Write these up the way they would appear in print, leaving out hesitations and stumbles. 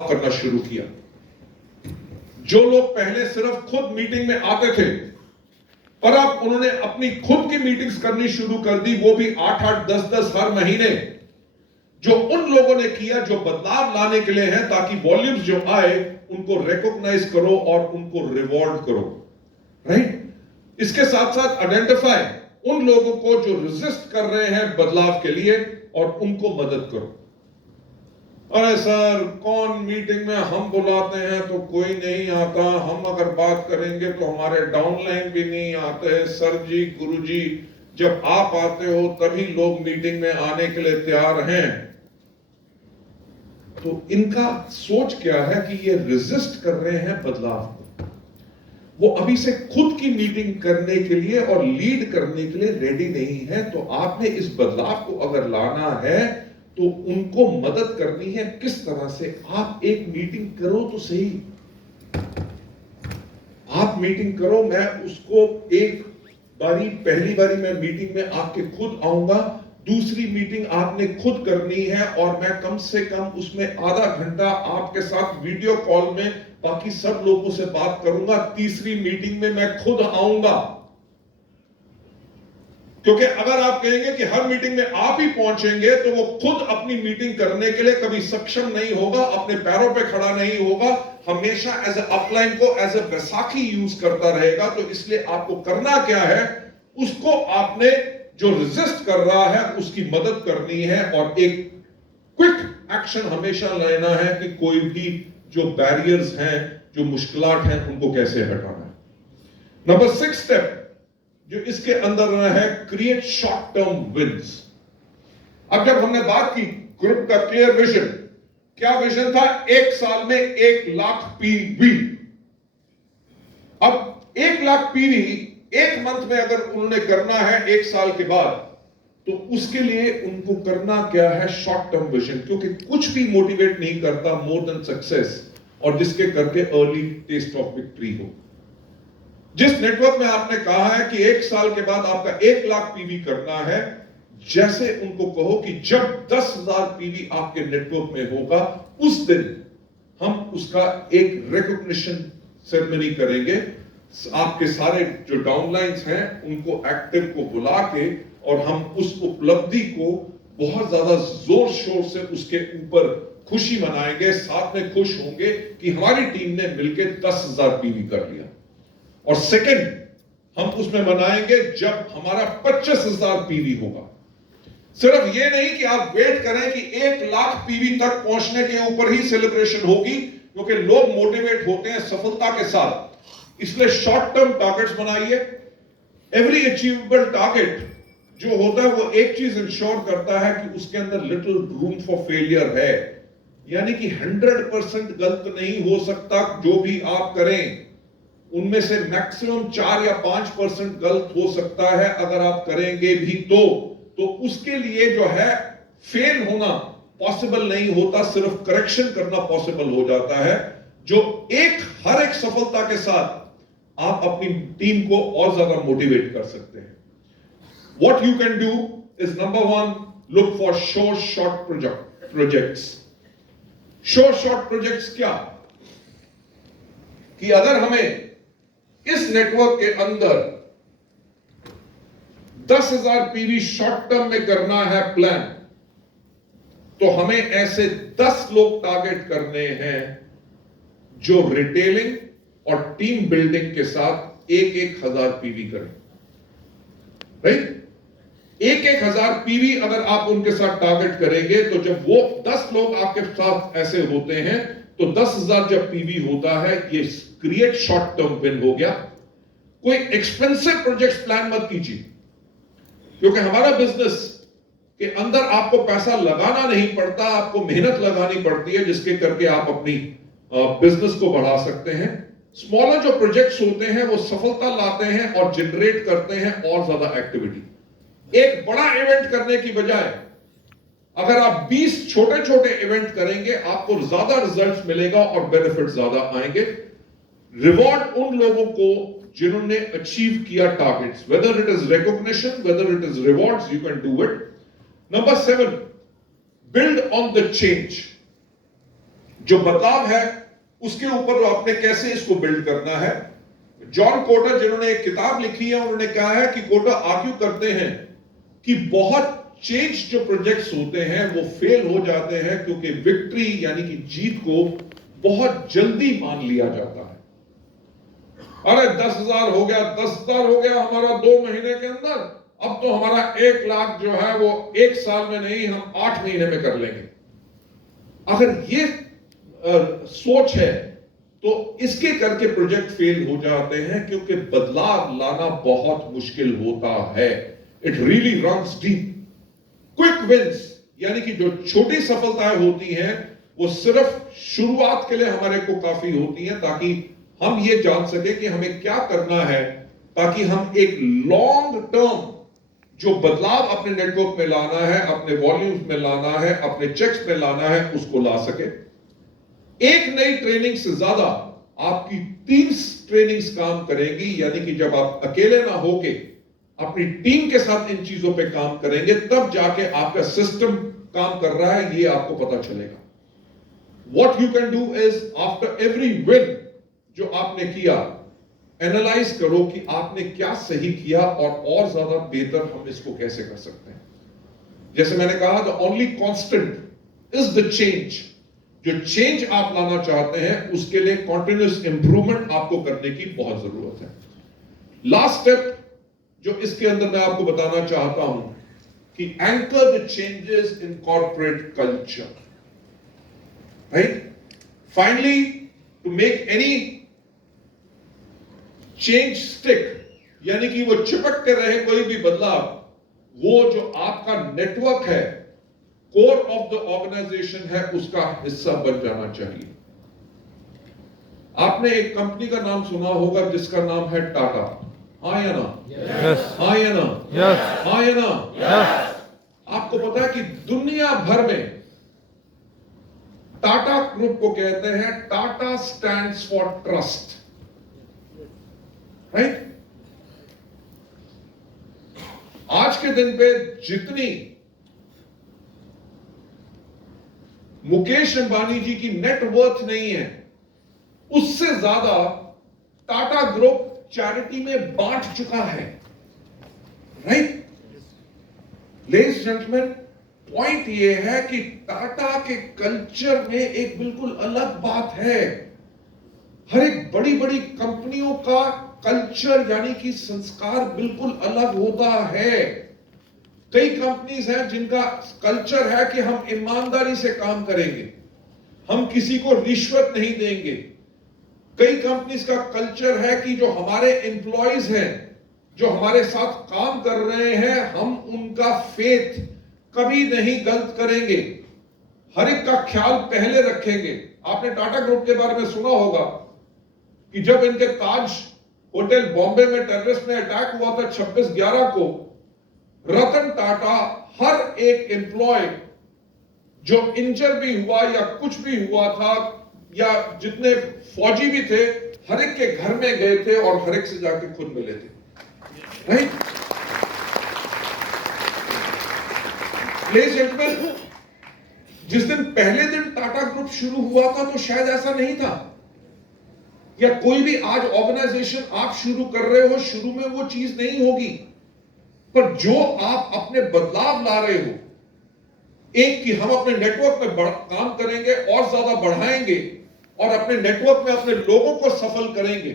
करना शुरू किया। जो लोग पहले सिर्फ खुद मीटिंग में आते थे, पर अब उन्होंने अपनी खुद की मीटिंग्स करनी शुरू कर दी, वो भी 8-8, 10-10 हर महीने। जो उन लोगों ने किया जो बदलाव लाने के लिए है, ताकि वॉल्यूम्स जो आए उनको रिकॉग्नाइज करो और उनको रिवॉर्ड करो, राइट? इसके साथ साथ आइडेंटिफाई उन लोगों को जो रेजिस्ट कर रहे हैं बदलाव के लिए और उनको मदद करो। अरे सर, कौन मीटिंग में हम बुलाते हैं तो कोई नहीं आता, हम अगर बात करेंगे तो हमारे डाउनलाइन भी नहीं आते। सर जी, गुरु जी, जब आप आते हो तभी लोग मीटिंग में आने के लिए तैयार हैं। तो इनका सोच क्या है कि ये रेजिस्ट कर रहे हैं बदलाव को। वो अभी से खुद की मीटिंग करने के लिए और लीड करने के लिए रेडी नहीं है। तो आपने इस बदलाव को अगर लाना है तो उनको मदद करनी है। किस तरह से? आप एक मीटिंग करो तो सही, आप मीटिंग करो। मैं उसको एक बारी, पहली बारी मैं मीटिंग में आपके खुद आऊंगा, दूसरी मीटिंग आपने खुद करनी है और मैं कम से कम उसमें आधा घंटा आपके साथ वीडियो कॉल में बाकी सब लोगों से बात करूंगा। तीसरी मीटिंग में मैं खुद आऊंगा, क्योंकि अगर आप कहेंगे कि हर मीटिंग में आप ही पहुंचेंगे तो वो खुद अपनी मीटिंग करने के लिए कभी सक्षम नहीं होगा, अपने पैरों पे खड़ा नहीं होगा, हमेशा एज ए अपलाइन को एज ए बैसाखी यूज करता रहेगा। तो इसलिए आपको करना क्या है? उसको आपने जो रेजिस्ट कर रहा है उसकी मदद करनी है और एक क्विक एक्शन हमेशा लेना है कि कोई भी जो बैरियर्स हैं, जो मुश्किलात हैं, उनको कैसे हटाना है। नंबर 6 स्टेप जो इसके अंदर है, क्रिएट शॉर्ट टर्म विंस। अब जब हमने बात की ग्रुप का क्लियर विजन, क्या विजन था? 1 साल में 1 लाख पीवी। अब 1 लाख पीवी एक मंथ में अगर उन्होंने करना है 1 साल के बाद, तो उसके लिए उनको करना क्या है? Short term vision. क्योंकि कुछ भी मोटिवेट नहीं करता मोर देन सक्सेस, और जिसके करके अर्ली टेस्ट ऑफ विक्ट्री हो। जिस नेटवर्क में आपने कहा है कि 1 साल के बाद आपका 1 लाख पीवी करना है, जैसे उनको कहो कि जब 10,000 पीवी आपके नेटवर्क में होगा, उस दिन हम उसका एक रिकॉग्निशन सेरेमनी करेंगे। आपके सारे जो डाउनलाइंस हैं उनको एक्टिव को बुला के, और हम उस उपलब्धि को बहुत ज्यादा जोर शोर से उसके ऊपर खुशी मनाएंगे, साथ में खुश होंगे कि हमारी टीम ने मिलकर 10,000 पीवी कर लिया। और सेकंड, हम उसमें मनाएंगे जब हमारा 25,000 पीवी होगा। सिर्फ ये नहीं कि आप वेट करें कि 1 लाख पीवी तक पहुंचने के ऊपर ही सेलिब्रेशन होगी, क्योंकि लोग मोटिवेट होते हैं सफलता के साथ। इसलिए शॉर्ट टर्म टारगेट्स बनाइए। एवरी अचीवेबल टारगेट जो होता है वो एक चीज इंश्योर करता है कि उसके अंदर लिटिल रूम फॉर फेलियर है, यानी कि 100% गलत नहीं हो सकता। जो भी आप करें उनमें से मैक्सिमम 4 या 5% गलत हो सकता है। अगर आप करेंगे भी तो उसके लिए जो है फेल होना पॉसिबल नहीं होता, सिर्फ करेक्शन करना पॉसिबल हो जाता है। जो हर एक सफलता के साथ आप अपनी टीम को और ज्यादा मोटिवेट कर सकते हैं। What you can do is number 1, look for short projects. Short projects क्या? कि अगर हमें इस नेटवर्क के अंदर 10,000 पीवी शॉर्ट टर्म में करना है प्लान, तो हमें ऐसे 10 लोग टारगेट करने हैं जो रिटेलिंग और टीम बिल्डिंग के साथ 1,000 पीवी करें, राइट? 1,000 पीवी अगर आप उनके साथ टारगेट करेंगे, तो जब वो 10 लोग आपके साथ ऐसे होते हैं, तो 10,000 जब पीवी होता है, ये क्रिएट शॉर्ट टर्म विन हो गया। कोई एक्सपेंसिव प्रोजेक्ट प्लान मत कीजिए, क्योंकि हमारा बिजनेस के अंदर आपको पैसा लगाना नहीं पड़ता, आपको मेहनत लगानी पड़ती है, जिसके करके आप अपनी बिजनेस को बढ़ा सकते हैं। स्मॉलर जो प्रोजेक्ट्स होते हैं वो सफलता लाते हैं और जनरेट करते हैं और ज्यादा एक्टिविटी। एक बड़ा इवेंट करने की बजाय अगर आप 20 छोटे छोटे इवेंट करेंगे, आपको ज्यादा रिजल्ट्स मिलेगा और बेनिफिट ज्यादा आएंगे। रिवॉर्ड उन लोगों को जिन्होंने अचीव किया targets, whether it is recognition, whether it is rewards, you can do it. Number 7, build on the change. जो बदलाव है उसके ऊपर आपने कैसे इसको बिल्ड करना है। जॉन कोटर जिन्होंने एक किताब लिखी है, उन्होंने कहा है कि कोटर आर्ग्यू करते हैं कि बहुत चेंज जो प्रोजेक्ट्स होते हैं वो फेल हो जाते हैं क्योंकि विक्ट्री यानी कि जीत को बहुत जल्दी मान लिया जाता है। अरे 10,000 हो गया, 10,000 हो गया हमारा 2 महीने के अंदर, अब तो हमारा 1 लाख जो है वो 1 साल में नहीं, हम 8 महीने में कर लेंगे। अगर ये सोच है तो इसके करके प्रोजेक्ट फेल हो जाते हैं, क्योंकि बदलाव लाना बहुत मुश्किल होता है। It really runs deep. Quick wins यानी कि जो छोटी सफलताएं होती हैं वो सिर्फ शुरुआत के लिए हमारे को काफी होती हैं, ताकि हम ये जान सके कि हमें क्या करना है, ताकि हम एक लॉन्ग टर्म जो बदलाव अपने नेटवर्क में लाना है, अपने वॉल्यूम्स में लाना है, अपने चेक्स में लाना है, उसको ला सके। एक नई ट्रेनिंग से ज्यादा आपकी 30 ट्रेनिंग्स काम करेंगी, यानी कि जब आप अकेले ना होके अपनी टीम के साथ इन चीजों पे काम करेंगे, तब जाके आपका सिस्टम काम कर रहा है ये आपको पता चलेगा। What you can do is after every win जो आपने किया, एनालाइज करो कि आपने क्या सही किया और ज्यादा बेहतर हम इसको कैसे कर सकते हैं। जैसे मैंने कहा, the only constant is the change. जो चेंज आप लाना चाहते हैं उसके लिए कॉन्टिन्यूस इंप्रूवमेंट आपको करने की बहुत जरूरत है। लास्ट स्टेप जो इसके अंदर मैं आपको बताना चाहता हूं कि anchor the changes in corporate culture. Right, finally to make any change stick, यानी कि वो चिपक के रहे कोई भी बदलाव, वो जो आपका नेटवर्क है, कोर ऑफ द ऑर्गेनाइजेशन है, उसका हिस्सा बन जाना चाहिए। आपने एक कंपनी का नाम सुना होगा जिसका नाम है टाटा। हाँ या ना? Yes. हाँ या ना? Yes. हाँ या ना? Yes. आपको पता है कि दुनिया भर में टाटा ग्रुप को कहते हैं Tata stands for trust. Right, आज के दिन पे जितनी मुकेश अंबानी जी की नेटवर्थ नहीं है, उससे ज्यादा टाटा ग्रुप चैरिटी में बांट चुका है। राइट, लेडीज जेंटलमैन, पॉइंट ये है कि टाटा के कल्चर में एक बिल्कुल अलग बात है। हर एक बड़ी बड़ी कंपनियों का कल्चर यानी कि संस्कार बिल्कुल अलग होता है। कई कंपनीज हैं जिनका कल्चर है कि हम ईमानदारी से काम करेंगे, हम किसी को रिश्वत नहीं देंगे। कई कंपनीज का कल्चर है कि जो हमारे एम्प्लॉयज हैं, जो हमारे साथ काम कर रहे हैं, हम उनका फेथ कभी नहीं गलत करेंगे, हर एक का ख्याल पहले रखेंगे। आपने टाटा ग्रुप के बारे में सुना होगा कि जब इनके ताज होटल बॉम्बे में टेररिस्ट में अटैक हुआ था 26/11 को, रतन टाटा हर एक एम्प्लॉय जो इंजर भी हुआ या कुछ भी हुआ था, या जितने फौजी भी थे, हर एक के घर में गए थे और हर एक से जाके खुद मिले थे। राइट, लेडीज एंड जेंटलमैन, जिस दिन पहले दिन टाटा ग्रुप शुरू हुआ था तो शायद ऐसा नहीं था, या कोई भी आज ऑर्गेनाइजेशन आप शुरू कर रहे हो, शुरू में वो चीज नहीं होगी, पर जो आप अपने बदलाव ला रहे हो, एक कि हम अपने नेटवर्क में काम करेंगे और ज्यादा बढ़ाएंगे और अपने नेटवर्क में अपने लोगों को सफल करेंगे।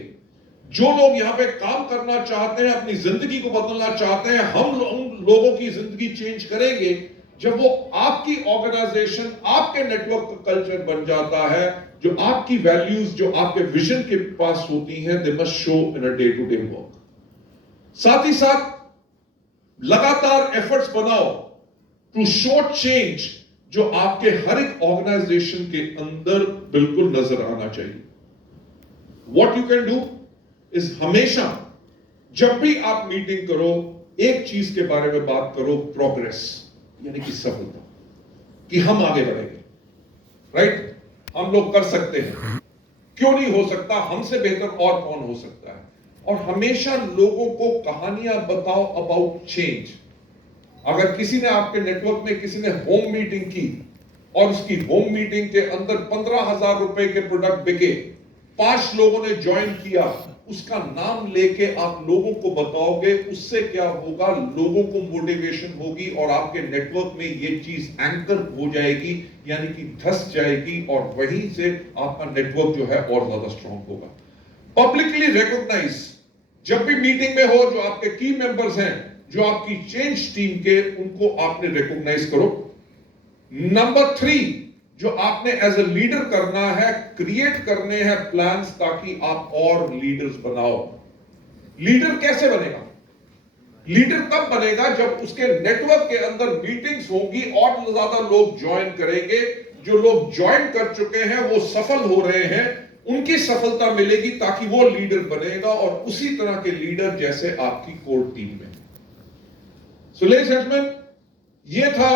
जो लोग यहां पे काम करना चाहते हैं, अपनी जिंदगी को बदलना चाहते हैं, हम उन लोगों की जिंदगी चेंज करेंगे जब वो आपकी ऑर्गेनाइजेशन, आपके नेटवर्क का कल्चर बन जाता है। जो आपकी वैल्यूज, जो आपके विजन के पास होती हैं, they must show in a day to day work. साथ ही साथ लगातार एफर्ट्स बनाओ टू शो चेंज, जो आपके हर एक ऑर्गेनाइजेशन के अंदर बिल्कुल नजर आना चाहिए। What you can do is, हमेशा जब भी आप मीटिंग करो, एक चीज के बारे में बात करो, प्रोग्रेस यानी कि सफलता, कि हम आगे बढ़ेंगे। राइट, हम लोग कर सकते हैं, क्यों नहीं हो सकता, हमसे बेहतर और कौन हो सकता है। और हमेशा लोगों को कहानियां बताओ अबाउट चेंज। अगर किसी ने आपके नेटवर्क में किसी ने होम मीटिंग की और उसकी होम मीटिंग के अंदर 15,000 रुपए के प्रोडक्ट बिके, 5 लोगों ने ज्वाइन किया, उसका नाम लेके आप लोगों को बताओगे, उससे क्या होगा, लोगों को मोटिवेशन होगी और आपके नेटवर्क में ये चीज एंकर हो जाएगी, यानी कि धस जाएगी और वहीं से आपका नेटवर्क जो है और ज्यादा स्ट्रॉन्ग होगा। पब्लिकली रिकॉग्नाइज, जब भी मीटिंग में हो, जो आपके की मेंबर्स हैं, जो आपकी चेंज टीम के, उनको आपने रिकॉग्नाइज करो। नंबर 3, जो आपने एज ए लीडर करना है, क्रिएट करने हैं प्लान्स ताकि आप और लीडर्स बनाओ। लीडर कैसे बनेगा? लीडर तब बनेगा जब उसके नेटवर्क के अंदर मीटिंग्स होंगी और ज्यादा लोग ज्वाइन करेंगे। जो लोग ज्वाइन कर चुके हैं वो सफल हो रहे हैं, उनकी सफलता मिलेगी ताकि वो लीडर बनेगा, और उसी तरह के लीडर जैसे आपकी कोर टीम में। सो लेडीज एंड जेंटलमैन, ये था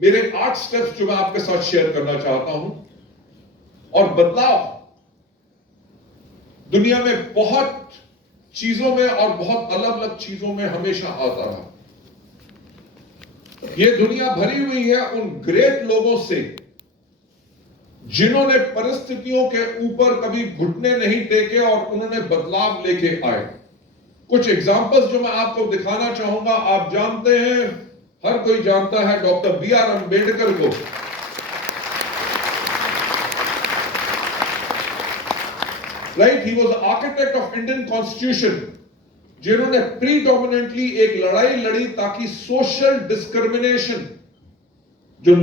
मेरे 8 स्टेप्स जो मैं आपके साथ शेयर करना चाहता हूं। और बदलाव दुनिया में बहुत चीजों में और बहुत अलग अलग चीजों में हमेशा आता रहा। यह दुनिया भरी हुई है उन ग्रेट लोगों से जिन्होंने परिस्थितियों के ऊपर कभी घुटने नहीं टेके और उन्होंने बदलाव लेके आए। कुछ एग्जांपल्स जो मैं आपको दिखाना चाहूंगा। आप जानते हैं, हर कोई जानता है डॉक्टर B.R. अंबेडकर को। Right, he was architect of Indian constitution, जिन्होंने प्रीडोमिनेंटली एक लड़ाई लड़ी ताकि सोशल डिस्क्रिमिनेशन, जो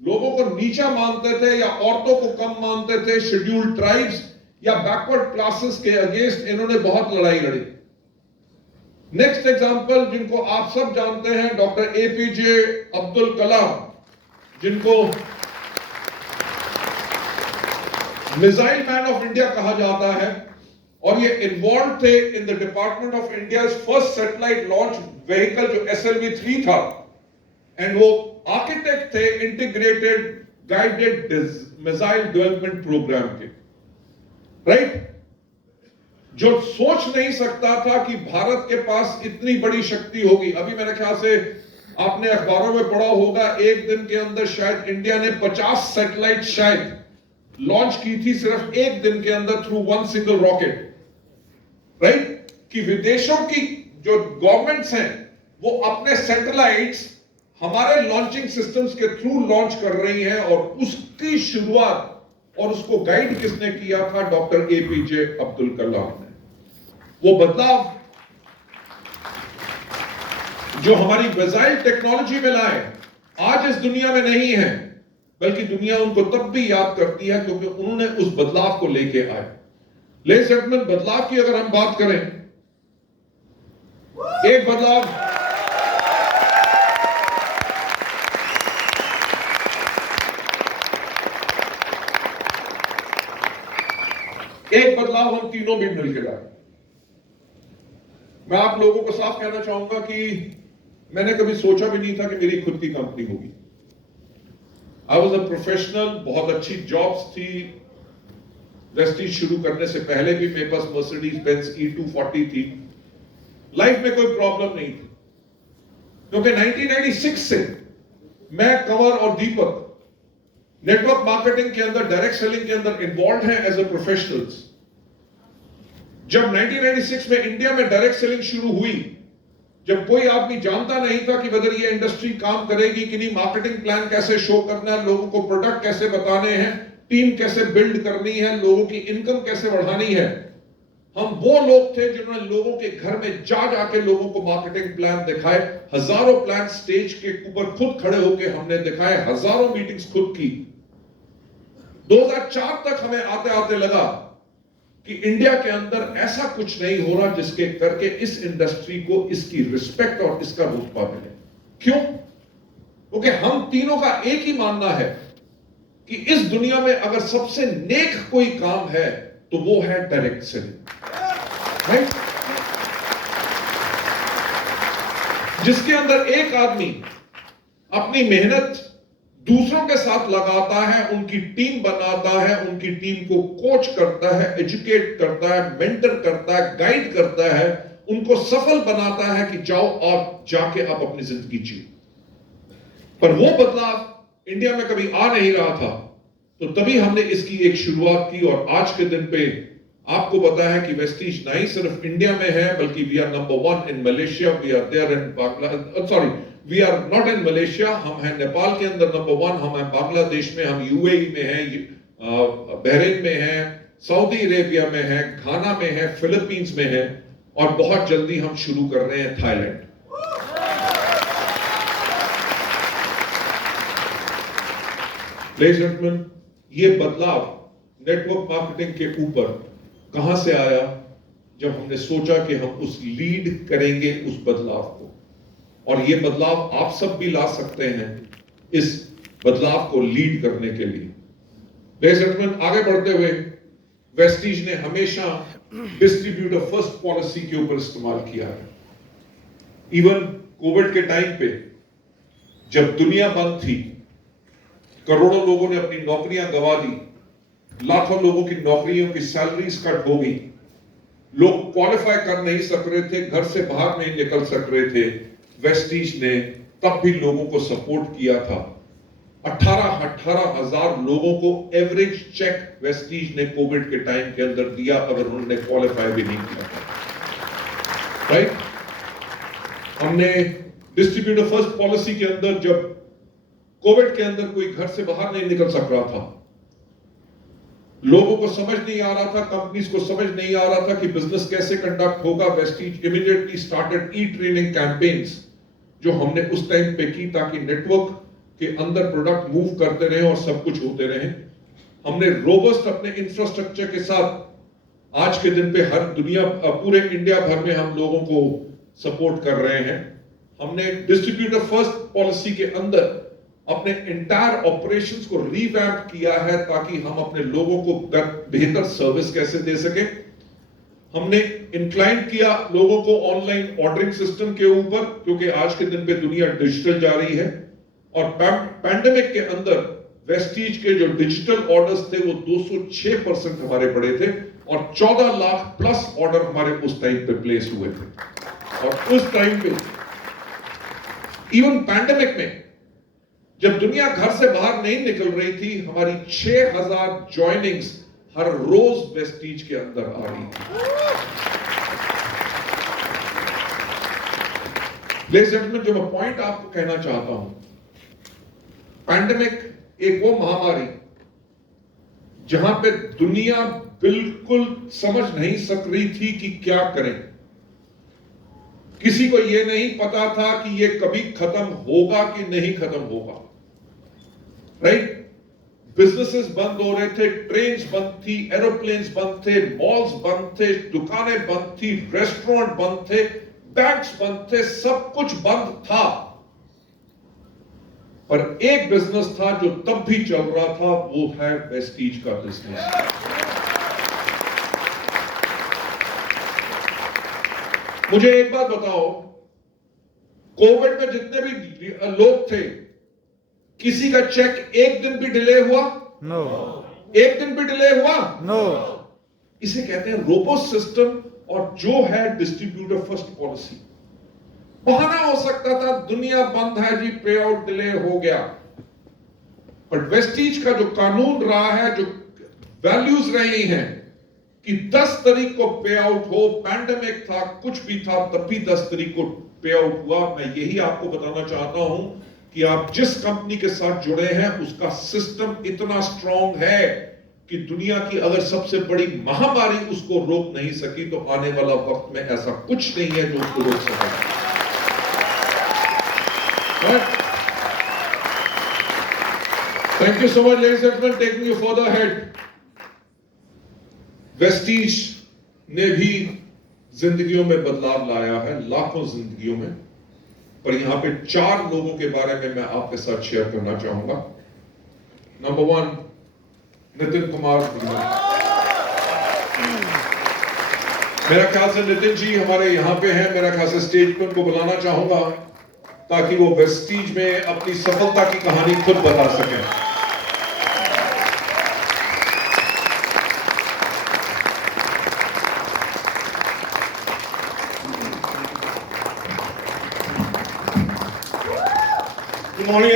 लोगों को नीचा मानते थे या औरतों को कम मानते थे, शेड्यूल्ड ट्राइब्स या बैकवर्ड क्लासेस के अगेंस्ट इन्होंने बहुत लड़ाई लड़ी। नेक्स्ट एग्जांपल, जिनको आप सब जानते हैं, डॉक्टर APJ अब्दुल कलाम, जिनको मिसाइल मैन ऑफ इंडिया कहा जाता है, और ये इन्वॉल्व थे in the department of India first satellite launch vehicle जो SLV-3 था, एंड वो आर्किटेक्ट थे integrated guided missile development programme के। राइट, जो सोच नहीं सकता था कि भारत के पास इतनी बड़ी शक्ति होगी। अभी मेरे ख्याल से आपने अखबारों में पढ़ा होगा, एक दिन के अंदर शायद इंडिया ने 50 सैटेलाइट शायद लॉन्च की थी, सिर्फ एक दिन के अंदर, through one single rocket. Right, कि विदेशों की जो गवर्नमेंट्स हैं वो अपने सैटेलाइट्स हमारे लॉन्चिंग सिस्टम्स के थ्रू लॉन्च कर रही हैं, और उसकी शुरुआत और उसको गाइड किसने किया था? डॉक्टर APJ अब्दुल कलाम ने। वो बदलाव जो हमारी मिसाइल टेक्नोलॉजी में लाए, आज इस दुनिया में नहीं है, बल्कि दुनिया उनको तब भी याद करती है क्योंकि उन्होंने उस बदलाव को लेके आए। लेडीज एंड जेंटलमैन, बदलाव की अगर हम बात करें, एक बदलाव हम तीनों भी मिलकर लाए। मैं आप लोगों को साफ कहना चाहूंगा कि मैंने कभी सोचा भी नहीं था कि मेरी खुद की कंपनी होगी। आई वॉज अ प्रोफेशनल, बहुत अच्छी जॉब्स थी। वेस्टीज शुरू करने से पहले भी मेरे पास मर्सिडीज बेंज E240 थी। लाइफ में कोई प्रॉब्लम नहीं थी, क्योंकि 1996 से मैं, कंवर और दीपक नेटवर्क मार्केटिंग के अंदर, डायरेक्ट सेलिंग के अंदर इन्वॉल्व हैं एज ए प्रोफेशनल्स। जब 1996 में इंडिया में डायरेक्ट सेलिंग शुरू हुई, जब कोई आदमी जानता नहीं था कि वदर ये इंडस्ट्री काम करेगी कि नहीं, मार्केटिंग प्लान कैसे शो करना है, लोगों को प्रोडक्ट कैसे बताने हैं, टीम कैसे बिल्ड करनी है, लोगों की इनकम कैसे बढ़ानी है, हम वो लोग थे जिन्होंने लोगों के घर में जाके लोगों को मार्केटिंग प्लान दिखाए। हजारों प्लान स्टेज के ऊपर खुद खड़े होकर हमने दिखाए, हजारों मीटिंग्स खुद की। 2004 तक हमें आते आते लगा कि इंडिया के अंदर ऐसा कुछ नहीं हो रहा जिसके करके इस इंडस्ट्री को इसकी रिस्पेक्ट और इसका रुतबा मिले। क्यों? क्योंकि हम तीनों का एक ही मानना है कि इस दुनिया में अगर सबसे नेक कोई काम है तो वो है डायरेक्ट सेलिंग। राइट, जिसके अंदर एक आदमी अपनी मेहनत दूसरों के साथ लगाता है, उनकी टीम बनाता है, उनकी टीम को कोच करता है, एजुकेट करता है, मेंटर करता है, गाइड करता है, उनको सफल बनाता है कि जाओ और जाके आप अपनी जिंदगी जियो। पर वो बदलाव इंडिया में कभी आ नहीं रहा था, तो तभी हमने इसकी एक शुरुआत की। और आज के दिन पे आपको पता है कि वेस्टीज नहीं सिर्फ इंडिया में है, बल्कि we are number 1 in Malaysia, we are there in Bangladesh, sorry we are not in Malaysia, हम हैं नेपाल के अंदर नंबर 1, हम हैं बांग्लादेश में, हम यूएई में हैं, बहरीन में हैं, सऊदी अरेबिया में हैं, घाना में हैं, फिलीपींस में हैं, और बहुत जल्दी हम शुरू कर रहे हैं थाईलैंड। लेडीज एंड जेंटलमैन, ये बदलाव नेटवर्क मार्केटिंग के ऊपर कहां से आया? जब हमने सोचा कि हम उस लीड करेंगे उस बदलाव को, और ये बदलाव आप सब भी ला सकते हैं इस बदलाव को लीड करने के लिए। लेडीज एंड जेंटलमैन, आगे बढ़ते हुए वेस्टीज ने हमेशा डिस्ट्रीब्यूटर फर्स्ट पॉलिसी के ऊपर इस्तेमाल किया है। इवन कोविड के टाइम पे जब दुनिया बंद थी, करोड़ों लोगों ने अपनी नौकरियां गंवा दी, लाखों लोगों की नौकरियों की सैलरीज कट हो गई, लोग क्वालिफाई कर नहीं सक रहे थे, घर से बाहर नहीं निकल सक रहे थे, वेस्टीज ने तब भी लोगों को सपोर्ट किया था। 18,000 लोगों को एवरेज चेक वेस्टीज ने कोविड के टाइम के अंदर दिया, अगर उन्होंने क्वालिफाई भी नहीं किया था। राइट? हमने डिस्ट्रीब्यूटर फर्स्ट पॉलिसी के अंदर, जब कोविड के अंदर कोई घर से बाहर नहीं निकल सक रहा था, लोगों को समझ नहीं आ रहा था, कंपनीज को समझ नहीं आ रहा था कि बिजनेस कैसे कंडक्ट होगा, वेस्टीज इमीडिएटली स्टार्टेड ई ट्रेनिंग कैंपेन्स, जो हमने उस टाइम पे की, ताकि नेटवर्क के अंदर प्रोडक्ट मूव करते रहे और सब कुछ होते रहे। हमने रोबस्ट अपने इंफ्रास्ट्रक्चर के साथ आज के दिन पे हर दुनिया, पूरे इंडिया भर में हम लोगों को सपोर्ट कर रहे हैं। हमने डिस्ट्रीब्यूटर फर्स्ट पॉलिसी के अंदर अपने इंटायर ऑपरेशंस को रीवैम्प किया है, ताकि हम अपने लोगों को बेहतर सर्विस कैसे दे सके। हमने इंक्लाइन किया लोगों को ऑनलाइन ऑर्डरिंग सिस्टम के ऊपर, क्योंकि आज के दिन पे दुनिया डिजिटल जा रही है, और पैंडेमिक के अंदर वेस्टीज के जो डिजिटल ऑर्डर्स थे वो 206% हमारे पड़े थे, और 14 लाख प्लस ऑर्डर हमारे उस टाइम पे प्लेस हुए थे। और उस टाइम पे इवन पैंडेमिक में जब दुनिया घर से बाहर नहीं निकल रही थी, हमारी 6,000 ज्वाइनिंग्स हर रोज वेस्टीज के अंदर आ रही थी। लेडीज एंड जेंटलमैन, जो मैं पॉइंट आपको कहना चाहता हूं, पैंडेमिक एक वो महामारी जहां पे दुनिया बिल्कुल समझ नहीं सक रही थी कि क्या करें। किसी को यह नहीं पता था कि यह कभी खत्म होगा कि नहीं खत्म होगा। राइट? बिजनेसेस बंद हो रहे थे, ट्रेन्स बंद थी, एरोप्लेन्स बंद थे, मॉल्स बंद थे, दुकानें बंद थी, रेस्टोरेंट बंद थे, बैंक्स बंद थे, सब कुछ बंद था। पर एक बिजनेस था जो तब भी चल रहा था, वो है वेस्टीज का बिजनेस। मुझे एक बात बताओ, कोविड में जितने भी लोग थे, किसी का चेक एक दिन भी डिले हुआ? नो। एक दिन भी डिले हुआ? नो। इसे कहते हैं रोबोस्ट सिस्टम, और जो है डिस्ट्रीब्यूटर फर्स्ट पॉलिसी। बहाना हो सकता था, दुनिया बंद है जी, पे आउट डिले हो गया, पर वेस्टीज का जो कानून रहा है, जो वैल्यूज रही हैं कि 10 तारीख को पे आउट हो, पैंडेमिक था, कुछ भी था, तब भी 10 तारीख को पे आउट हुआ। मैं यही आपको बताना चाहता हूं कि आप जिस कंपनी के साथ जुड़े हैं, उसका सिस्टम इतना स्ट्रांग है कि दुनिया की अगर सबसे बड़ी महामारी उसको रोक नहीं सकी, तो आने वाला वक्त में ऐसा कुछ नहीं है जो उसको रोक सके। Thank you so much, ladies and gentlemen, taking you further ahead. Vestige ने भी जिंदगियों में बदलाव लाया है, लाखों जिंदगियों में, पर यहां पे 4 लोगों के बारे में मैं आपके साथ शेयर करना चाहूंगा। नंबर 1, नितिन कुमार धीमान। मेरा ख्याल से नितिन जी हमारे यहां पे हैं, मेरा ख्याल से स्टेज पर उनको बुलाना चाहूंगा ताकि वो वेस्टीज में अपनी सफलता की कहानी खुद बता सकें। Good morning,